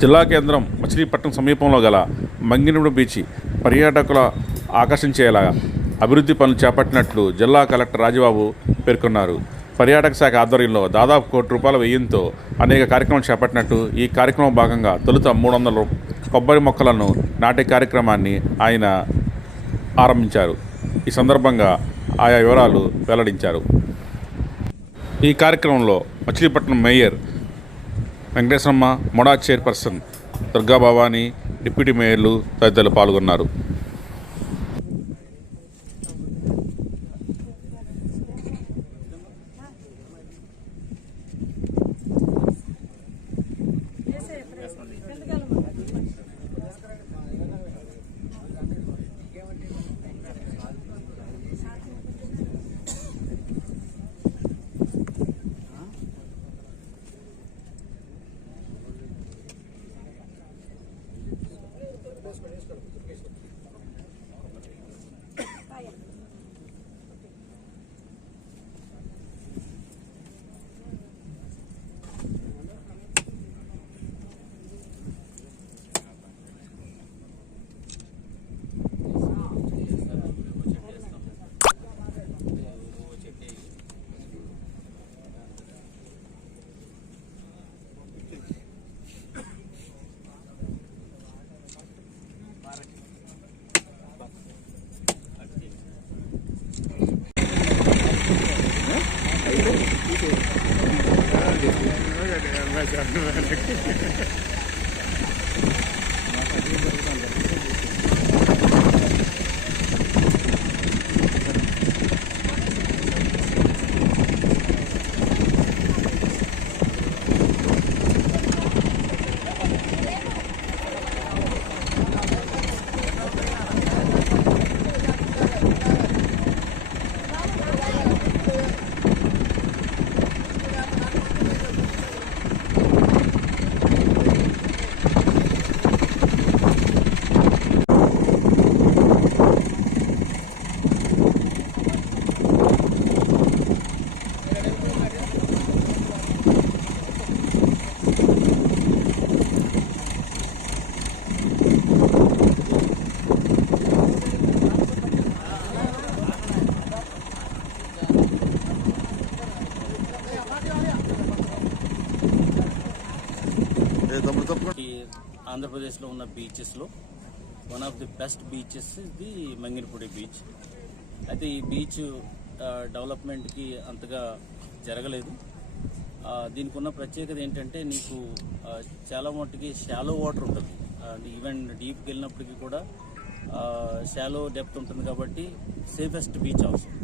జిల్లా కేంద్రం మచిలీపట్నం సమీపంలో గల మంగినూడు బీచ్ పర్యాటకుల ఆకర్షించేలా అభివృద్ధి పనులు చేపట్టినట్లు జిల్లా కలెక్టర్ రాజబాబు పేర్కొన్నారు. పర్యాటక శాఖ ఆధ్వర్యంలో దాదాపు కోటి రూపాయల వ్యయంతో అనేక కార్యక్రమాలు చేపట్టినట్టు ఈ కార్యక్రమం భాగంగా తొలుత మూడు వందల కొబ్బరి మొక్కలను నాటే కార్యక్రమాన్ని ఆయన ఆరంభించారు. ఈ సందర్భంగా ఆయా వివరాలు వెల్లడించారు. ఈ కార్యక్రమంలో మచిలీపట్నం మేయర్ వెంకటేశ్వరమ్మ మొడా చైర్పర్సన్ దుర్గా భవానీ డిప్యూటీ మేయర్లు తదితరులు పాల్గొన్నారు. ಸ್ಪೆಂಡ್ ಮಾಡ್ತೀವಿ ಪ್ಲೀಸ್ ఆంధ్రప్రదేశ్లో ఉన్న బీచెస్లో one of the best beaches the Manginapudi beach అయితే ఈ బీచ్ డెవలప్మెంట్కి అంతగా జరగలేదు. దీనికి ఉన్న ప్రత్యేకత ఏంటంటే నీకు చాలా మట్టుకి షాలో వాటర్ ఉంటుంది. ఈవెన్ డీప్కి వెళ్ళినప్పటికీ కూడా షాలో డెప్త్ ఉంటుంది కాబట్టి సేఫెస్ట్ బీచ్ అవసరం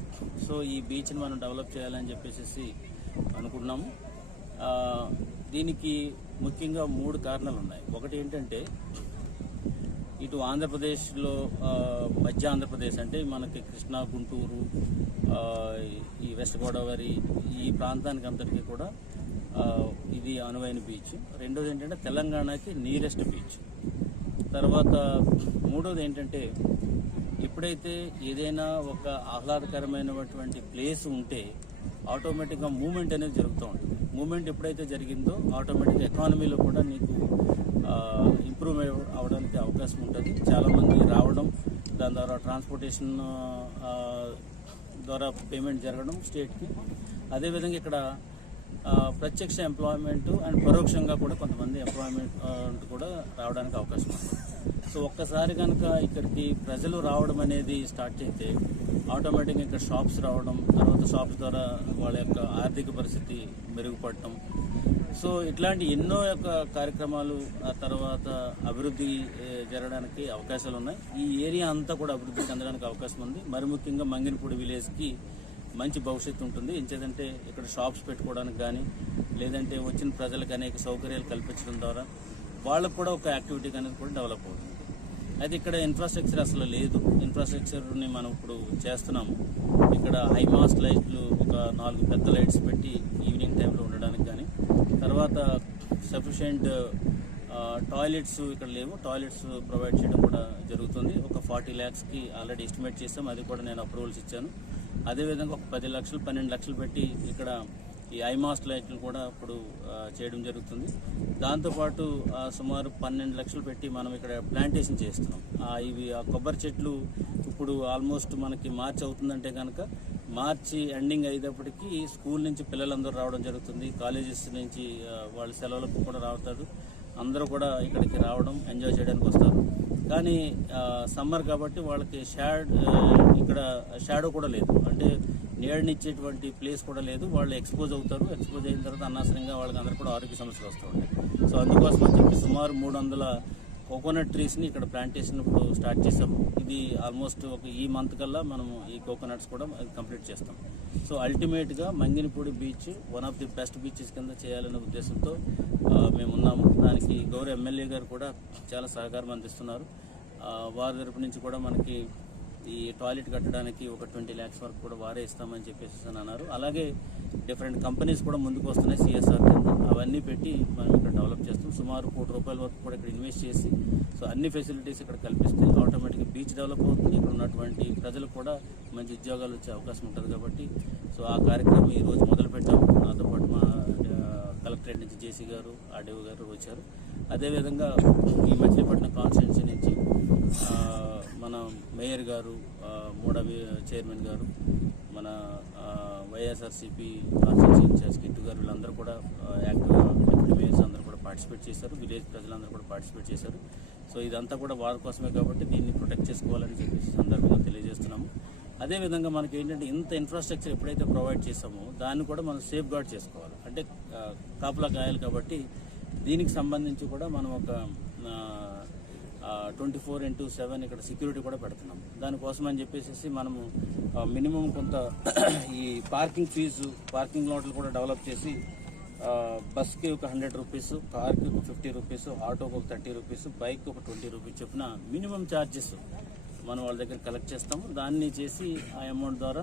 సో ఈ బీచ్ని మనం డెవలప్ చేయాలని చెప్పేసి అనుకున్నాము. దీనికి ముఖ్యంగా మూడు కారణాలు ఉన్నాయి. ఒకటి ఏంటంటే ఇటు ఆంధ్రప్రదేశ్లో మధ్య ఆంధ్రప్రదేశ్ అంటే మనకి కృష్ణా గుంటూరు ఈ వెస్ట్ గోదావరి ఈ ప్రాంతానికి అంతటికీ కూడా ఇది అనువైన బీచ్ రెండోది ఏంటంటే తెలంగాణకి నియరెస్ట్ బీచ్ తర్వాత మూడోది ఏంటంటే ఎప్పుడైతే ఏదైనా ఒక ఆహ్లాదకరమైనటువంటి ప్లేస్ ఉంటే ఆటోమేటిక్గా మూమెంట్ అనేది జరుగుతూ ఉంటుంది. మూమెంట్ ఎప్పుడైతే జరిగిందో ఆటోమేటిక్గా ఎకానమీలో కూడా నీకు ఇంప్రూవ్ అవడానికి అవకాశం ఉంటుంది. చాలామంది రావడం దాని ద్వారా ట్రాన్స్పోర్టేషన్ ద్వారా పేమెంట్ జరగడం స్టేట్కి. అదేవిధంగా ఇక్కడ ప్రత్యక్ష ఎంప్లాయ్మెంట్ అండ్ పరోక్షంగా కూడా కొంతమంది ఎంప్లాయ్మెంట్ కూడా రావడానికి అవకాశం ఉంది. సో ఒక్కసారి కనుక ఇక్కడికి ప్రజలు రావడం అనేది స్టార్ట్ చేస్తే ఆటోమేటిక్గా ఇక్కడ షాప్స్ రావడం తర్వాత షాప్స్ ద్వారా వాళ్ళ యొక్క ఆర్థిక పరిస్థితి మెరుగుపడటం. సో ఇట్లాంటి ఎన్నో యొక్క కార్యక్రమాలు ఆ తర్వాత అభివృద్ధి జరగడానికి అవకాశాలు ఉన్నాయి. ఈ ఏరియా అంతా కూడా అభివృద్ధి చెందడానికి అవకాశం ఉంది. మరి ముఖ్యంగా మంగినపూడి విలేజ్కి మంచి భవిష్యత్తు ఉంటుంది. ఎంచేదంటే ఇక్కడ షాప్స్ పెట్టుకోవడానికి కానీ లేదంటే వచ్చిన ప్రజలకు అనేక సౌకర్యాలు కల్పించడం ద్వారా వాళ్ళకు కూడా ఒక యాక్టివిటీ అనేది కూడా డెవలప్ అవుతుంది. అయితే ఇక్కడ ఇన్ఫ్రాస్ట్రక్చర్ అసలు లేదు. ఇన్ఫ్రాస్ట్రక్చర్ని మనం ఇప్పుడు చేస్తున్నాము. ఇక్కడ హై హైమాస్ట్ లైట్లు ఒక నాలుగు పెద్ద లైట్స్ పెట్టి ఈవినింగ్ టైంలో ఉండడానికి కానీ తర్వాత సఫిషియంట్ టాయిలెట్స్ ఇక్కడ లేవు. టాయిలెట్స్ ప్రొవైడ్ చేయడం కూడా జరుగుతుంది. ఒక ఫార్టీ ల్యాక్స్కి ఆల్రెడీ ఎస్టిమేట్ చేసాం అది కూడా నేను అప్రూవల్స్ ఇచ్చాను. అదేవిధంగా ఒక పది లక్షలు పన్నెండు లక్షలు పెట్టి ఇక్కడ ఈ ఐమాస్ట్ లైట్లు కూడా ఇప్పుడు చేయడం జరుగుతుంది. దాంతోపాటు సుమారు పన్నెండు లక్షలు పెట్టి మనం ఇక్కడ ప్లాంటేషన్ చేస్తున్నాం. ఇవి ఆ కొబ్బరి చెట్లు ఇప్పుడు ఆల్మోస్ట్ మనకి మార్చి అవుతుందంటే కనుక మార్చి ఎండింగ్ అయ్యేటప్పటికీ స్కూల్ నుంచి పిల్లలందరూ రావడం జరుగుతుంది. కాలేజెస్ నుంచి వాళ్ళ సెలవులకు కూడా రావుతారు. అందరూ కూడా ఇక్కడికి రావడం ఎంజాయ్ చేయడానికి వస్తారు. కానీ సమ్మర్ కాబట్టి వాళ్ళకి షాడ్ ఇక్కడ షాడో కూడా లేదు. అంటే నీడనిచ్చేటువంటి ప్లేస్ కూడా లేదు. వాళ్ళు ఎక్స్పోజ్ అవుతారు. ఎక్స్పోజ్ అయిన తర్వాత అనవసరంగా వాళ్ళకి అందరూ కూడా ఆరోగ్య సమస్యలు వస్తూ ఉంటాయి. సో అందుకోసం అని చెప్పి సుమారు మూడు వందల కోకోనట్ ట్రీస్ని ఇక్కడ ప్లాంటేషన్ ఇప్పుడు స్టార్ట్ చేసాము ఇది ఆల్మోస్ట్ ఒక ఈ మంత్ కల్లా మనం ఈ కోకోనట్స్ కూడా కంప్లీట్ చేస్తాం. సో అల్టిమేట్గా Manginapudi beach one of the best beaches కింద చేయాలనే ఉద్దేశంతో మేము ఉన్నాము దానికి గౌరవ ఎమ్మెల్యే గారు కూడా చాలా సహకారం అందిస్తున్నారు. వారి తరపు నుంచి కూడా మనకి ఈ టాయిలెట్ కట్టడానికి ఒక ట్వంటీ ల్యాక్స్ వరకు కూడా వారే ఇస్తామని చెప్పేసి అని అన్నారు. అలాగే డిఫరెంట్ కంపెనీస్ కూడా ముందుకు వస్తున్నాయి సిఎస్ఆర్ కింద. అవన్నీ పెట్టి మనం ఇక్కడ డెవలప్ చేస్తాం. సుమారు కోటి రూపాయల వరకు కూడా ఇక్కడ ఇన్వెస్ట్ చేసి సో అన్ని ఫెసిలిటీస్ ఇక్కడ కల్పిస్తే ఆటోమేటిక్గా బీచ్ డెవలప్ అవుతుంది. ఇక్కడ ఉన్నటువంటి ప్రజలకు కూడా మంచి ఉద్యోగాలు వచ్చే అవకాశం ఉంటుంది కాబట్టి సో ఆ కార్యక్రమం ఈ రోజు మొదలు పెట్టాము నాతో పాటు మా కలెక్టరేట్ నుంచి జేసీ గారు ఆర్డీఓ గారు వచ్చారు. అదేవిధంగా ఈ మచిలీపట్నం కాన్స్టిట్యున్సీ నుంచి మన మేయర్ గారు ఆ, మూడవి చైర్మన్ గారు మన వైఎస్ఆర్సీపీ కాన్స్టిట్యున్సీ ఇన్ఛార్జ్ కిట్టు గారు వీళ్ళందరూ కూడా యాక్టివ్గా డిప్యూటీ మేయర్స్ అందరూ కూడా పార్టిసిపేట్ చేశారు. విలేజ్ ప్రజలందరూ కూడా పార్టిసిపేట్ చేశారు. సో ఇదంతా కూడా వారి కోసమే కాబట్టి దీన్ని ప్రొటెక్ట్ చేసుకోవాలని చెప్పేసి సందర్భంగా తెలియజేస్తున్నాము. అదేవిధంగా మనకి ఏంటంటే ఇంత ఇన్ఫ్రాస్ట్రక్చర్ ఎప్పుడైతే ప్రొవైడ్ చేసామో దాన్ని కూడా మనం సేఫ్ గార్డ్ చేసుకోవాలి. అంటే కాపులా కాపలా కాయాలి కాబట్టి దీనికి సంబంధించి కూడా మనం ఒక ట్వంటీ ఫోర్ ఇంటూ సెవెన్ ఇక్కడ సెక్యూరిటీ కూడా పెడుతున్నాం. దానికోసం అని చెప్పేసి మనము మినిమం కొంత ఈ పార్కింగ్ ఫీజు పార్కింగ్ లాట్లు కూడా డెవలప్ చేసి బస్కి ఒక హండ్రెడ్ రూపీస్ కార్కి ఒక ఫిఫ్టీ రూపీస్ ఆటోకి ఒక థర్టీ రూపీస్ బైక్ ఒక ట్వంటీ రూపీస్ చొప్పున మినిమం ఛార్జెస్ మనం వాళ్ళ దగ్గర కలెక్ట్ చేస్తాము. దాన్ని చేసి ఆ అమౌంట్ ద్వారా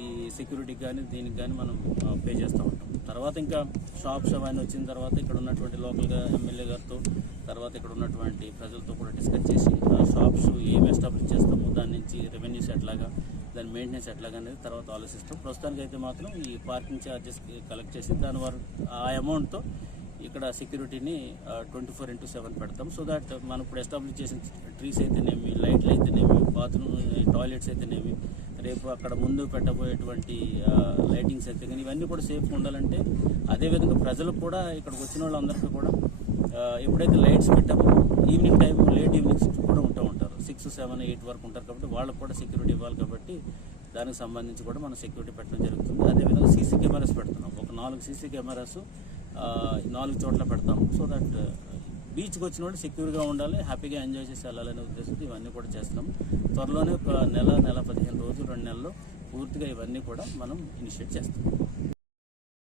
ఈ సెక్యూరిటీకి కానీ దీనికి కానీ మనం పే చేస్తూ ఉంటాం. తర్వాత ఇంకా షాప్స్ అవన్నీ వచ్చిన తర్వాత ఇక్కడ ఉన్నటువంటి లోకల్గా ఎమ్మెల్యే గారితో తర్వాత ఇక్కడ ఉన్నటువంటి ప్రజలతో కూడా డిస్కస్ చేసి ఆ షాప్స్ ఏమి ఎస్టాబ్లిష్ చేస్తామో దాని నుంచి రెవెన్యూస్ ఎట్లాగా దాని మెయింటెనెన్స్ ఎట్లాగా అనేది తర్వాత ఆలోచిస్తాం. ప్రస్తుతానికి అయితే మాత్రం ఈ పార్కింగ్ ఛార్జెస్ కలెక్ట్ చేసి దాని వారు ఆ అమౌంట్తో ఇక్కడ సెక్యూరిటీని ట్వంటీ ఫోర్ ఇంటూ సెవెన్ పెడతాం. సో దాట్ మనం ఇప్పుడు ఎస్టాబ్లిష్ చేసిన ట్రీస్ అయితేనేమి లైట్లు అయితేనేమి బాత్రూమ్ టాయిలెట్స్ అయితేనేమి రేపు అక్కడ ముందు పెట్టబోయేటువంటి లైటింగ్స్ అయితే కానీ ఇవన్నీ కూడా సేఫ్గా ఉండాలంటే అదేవిధంగా ప్రజలకు కూడా ఇక్కడికి వచ్చిన వాళ్ళందరికీ కూడా ఎప్పుడైతే లైట్స్ పెట్టామో ఈవినింగ్ టైం లేట్ ఈవినింగ్స్ కూడా ఉంటూ ఉంటారు. సిక్స్ సెవెన్ ఎయిట్ వరకు ఉంటారు కాబట్టి వాళ్ళకు కూడా సెక్యూరిటీ ఇవ్వాలి కాబట్టి దానికి సంబంధించి కూడా మనం సెక్యూరిటీ పెట్టడం జరుగుతుంది. అదేవిధంగా సీసీ కెమెరాస్ పెడుతున్నాం. ఒక నాలుగు సీసీ కెమెరాస్ నాలుగు చోట్ల పెడతాం సో దట్ బీచ్కి uh, వచ్చిన వాళ్ళు సెక్యూర్గా ఉండాలి హ్యాపీగా ఎంజాయ్ చేసి వెళ్ళాలనే ఉద్దేశంతో ఇవన్నీ కూడా చేస్తాం త్వరలోనే ఒక నెల నెల పదిహేను రోజులు రెండు నెలల్లో పూర్తిగా ఇవన్నీ కూడా మనం ఇనిషియేట్ చేస్తాం